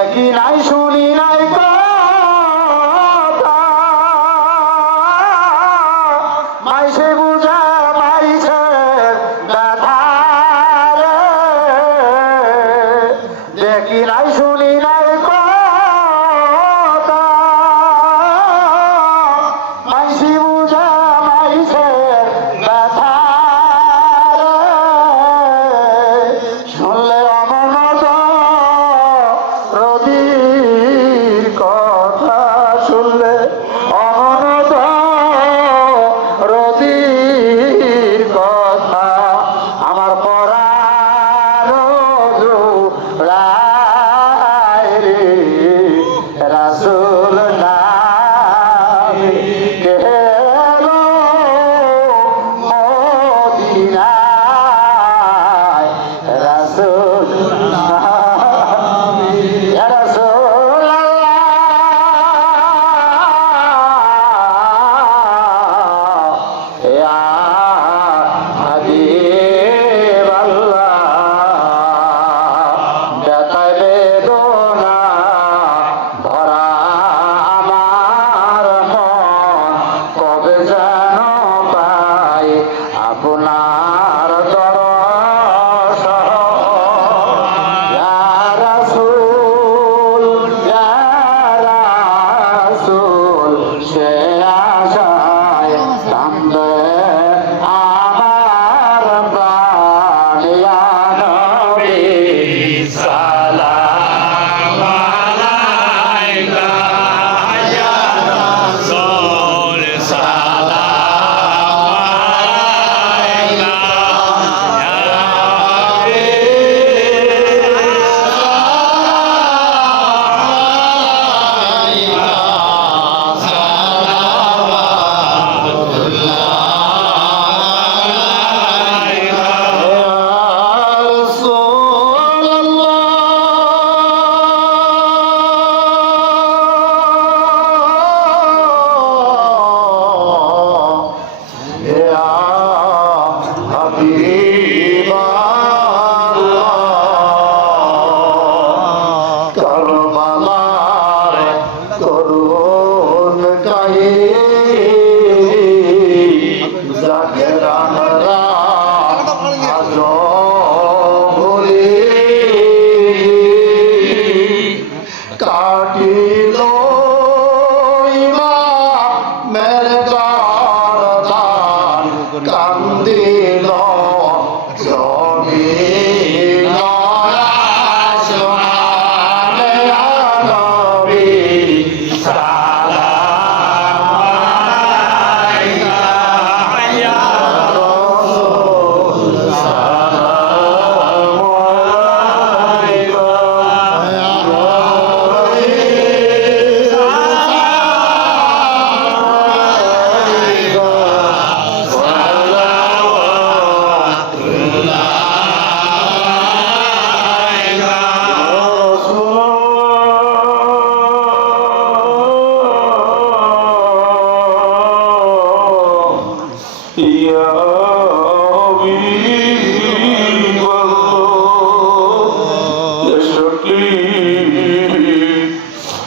দেখি নাই শুনি নাই মাইসে বুঝা মাইছে ব্যথা দেখি নাই শুনি নাই রাসুল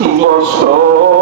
কি কষ্ট